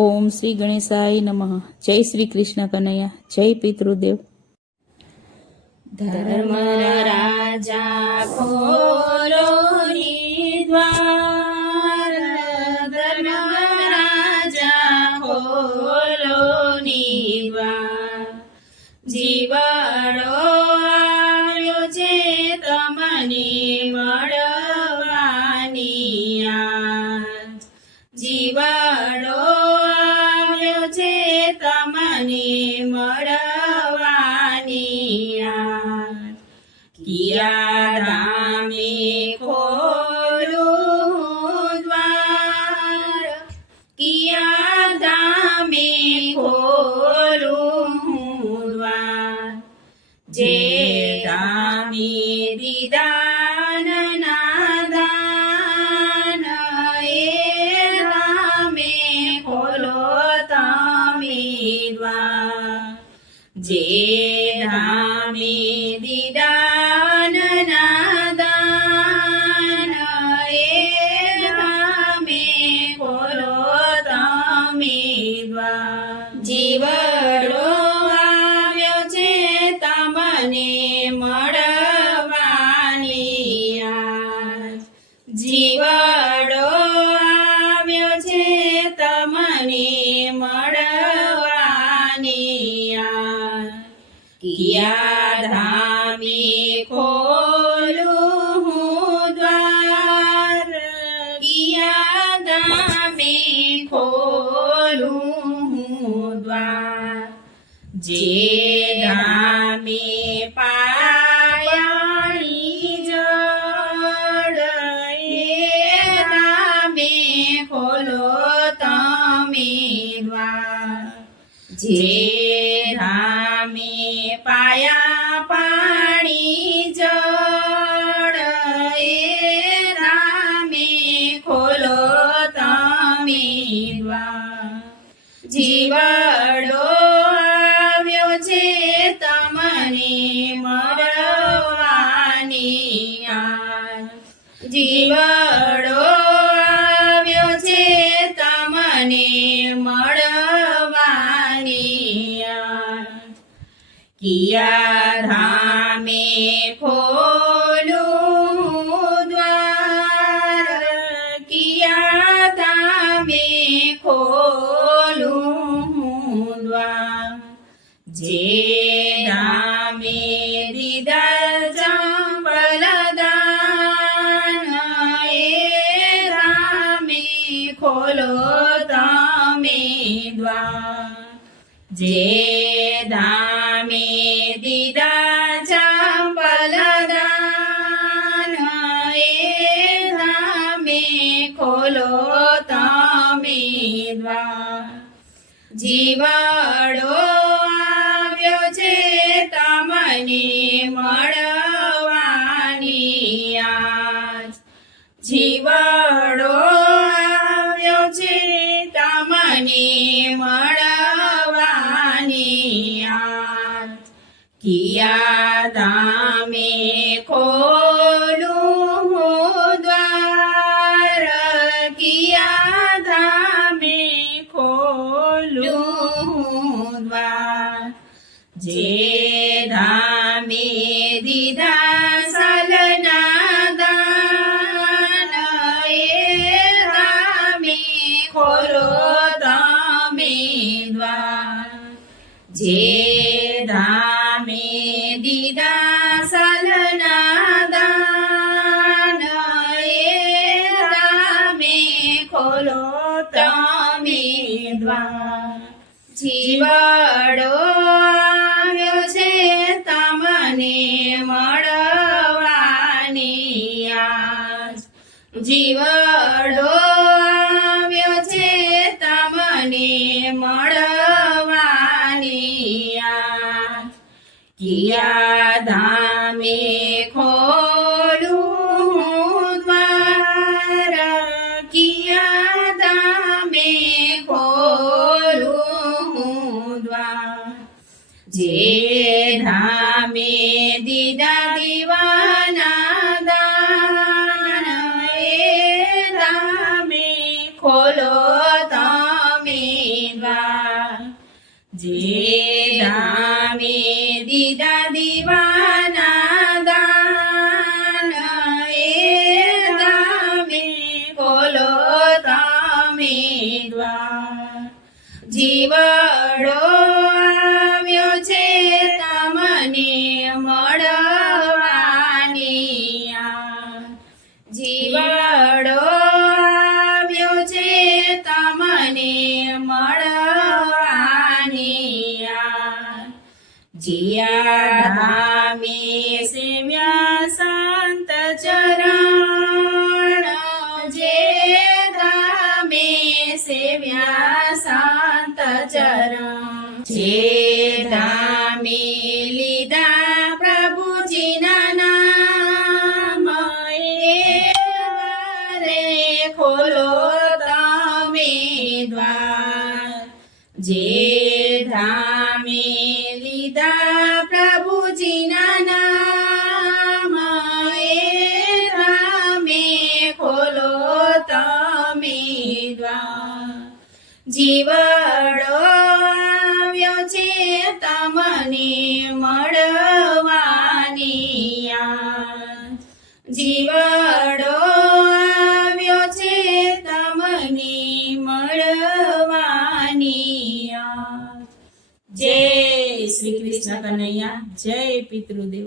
ઓમ શ્રી ગણેશાય નમઃ. જય શ્રી કૃષ્ણ કનૈયા. જય પિતૃદેવ. ધર્મ રાજા ખોલો દ્વાર, ધર્મ રાજા ખોલો દ્વાર. જીવડો આવ્યો છે તમને મળવાની આજ. જીવડો આવ્યો છે તમને મળવાની આજ. કિયા રામે ખોલું દ્વાર, કિયા ધામે ખોલું દ્વાર. જે ધામે દીદાન નાદાન, એ ધામે ખોલો તમે દ્વાર. જે ધામે દીદાન નાદાન, એ ધામે ખોલો તમે દ્વાર. જીવડો આવ્યો છે તમને મળવાની આજ. જીવડો આવ્યો છે તમને મળવાની આજ. કિયા ધામે ખોલું દ્વાર, કિયા ધામે ખોલું દ્વાર. જે ધામે પાયાણી જળ, એ ધામે ખોલો તમે દ્વાર. જે ધામે પાયા પાણી જળ, એ ધામે ખોલો તમે દ્વાર. જીવડો આવ્યો છે તમને મળવાની આજ. જીવડો આવ્યો છે તમને મળવાની આજ. કિયા ધામે ખોલું દ્વાર, કિયા ધામે ખોલું દ્વાર. જે ધામે દીદાર ચંપલદાન, એ ધામે ખોલો તમે દ્વાર. જે ધામે દીદાર ચંપલદાન, એ ધામે ખોલો તમે દ્વાર. જીવડો આવ્યો છે તમને મળવાની આજ. જીવડો આવ્યો છે તમને મળવાની આજ. કિયા ધામે ખોલું દ્વાર, કિયા ધામે ખોલું દ્વાર. જે ધામે દીધા સલના દાન, એ ધામે ખોલો તમે દ્વાર. જે ધામે દીધા સલના દાન, એ ધામે ખોલો તમે દ્વાર. જીવડો આવ્યો છે તમને મળવાની આજ. જીવડો આવ્યો છે તમને મળવાની આજ. કિયા ધામે ખોલું દ્વાર, કિયા ધામે ખોલું દ્વાર. જે ધામે દીદા દીવાના દાન, એ ધામે ખોલો તમે દીદા દીવાના દાન એ ધામે ખોલો તમે દ્વાર જીવડો આવ્યો છે તમને મળવાની આ જીવડો આવ્યો છે તમને મળવાની આ જીયા ધામે સેવ્યા સંત ચરણ જે ધામે સેવ્યા સંત ચરણ જે ધામે લીધા પ્રભુજીના નામ એ દ્વારે ખોલો તમે દ્વાર જે ધામે લીધા પ્રભુજીના નામ એ ધામે ખોલો તમે દ્વાર જીવડો આવ્યો છે તમને મળવાની આ જીવડો આવ્યો છે તમને મળવાની આ જય શ્રી કૃષ્ણ કનૈયા જય પિતૃદેવ